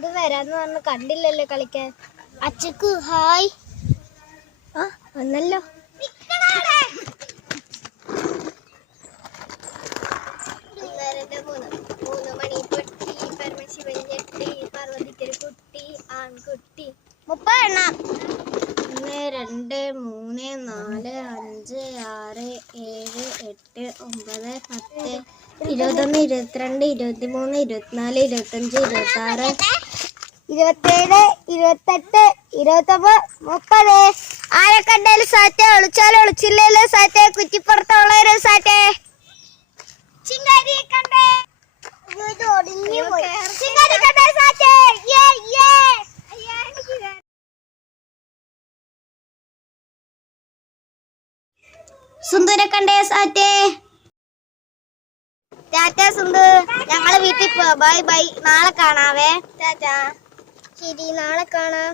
ഇത് വരാന്ന് പറഞ്ഞ് കണ്ടില്ലല്ലോ കളിക്കാൻ. അച്ചക്കു ഹായ്. ആ വന്നല്ലോ. 3 മണി പൊട്ടി പരമശിവൻ ഞെട്ടി പാർവതിക്കൊരു കുട്ടി ആൺകുട്ടി. 30 എണ്ണം. 1 2 3 4 5 6 7 8 9 10 21 22 23 24 25 26 27 28 29 30. ആരെ കണ്ടാലും സാറ്റേ, ഒളിച്ചാലും ഒളിച്ചില്ലല്ലോ സാറ്റേ, കുറ്റിപ്പുറത്തുള്ളൊരു സാറ്റേ. ചിങ്കാരിയെ കണ്ടേ, ചിങ്കാരി കണ്ടേ സാറ്റേ. സുന്ദര കണ്ടേ സാറ്റേ. ടാറ്റാ സുന്ദു, ഞങ്ങള് വീട്ടിൽ പോ. ബൈ ബൈ, നാളെ കാണാവേ. ടാറ്റാ. ശരി, നാളെ കാണാം.